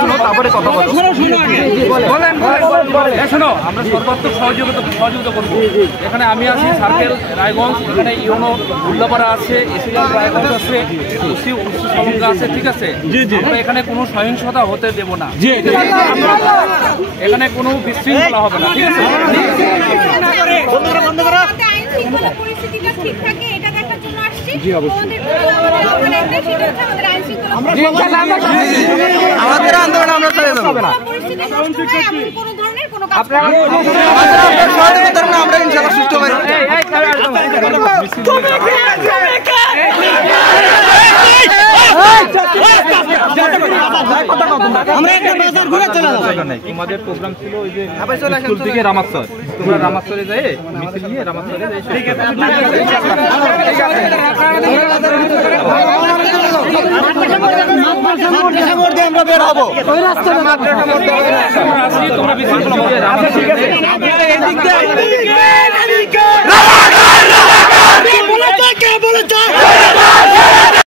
শুনো তারপরে কথা বলো। শোনো, আমরা সর্বাত্মক সহযোগিতা করবো। এখানে আমি আছি সার্কেল রায়গঞ্জ, এখানে ইউনো উল্লাপাড়া আছে, এসিএল রায়গঞ্জ আছে, উচ্চ আছে, ঠিক আছে। আমরা এখানে কোনো সহিংসতা হতে দেব না, এখানে কোনো বিশৃঙ্খলা হবে না, ঠিক আছে। আমাদের আন্দোলন আমরা চালিয়ে যাবো। আমরা ইনশাআল্লাহ সুস্থ হয়ে তোমাদের প্রোগ্রাম ছিল ওই যে স্কুল থেকে রামাশ্বর, তোমরা রামাশ্বরে যাই মিছিল নিয়ে রামাশ্বরে যাই। আমরা বের হবো, তোমরা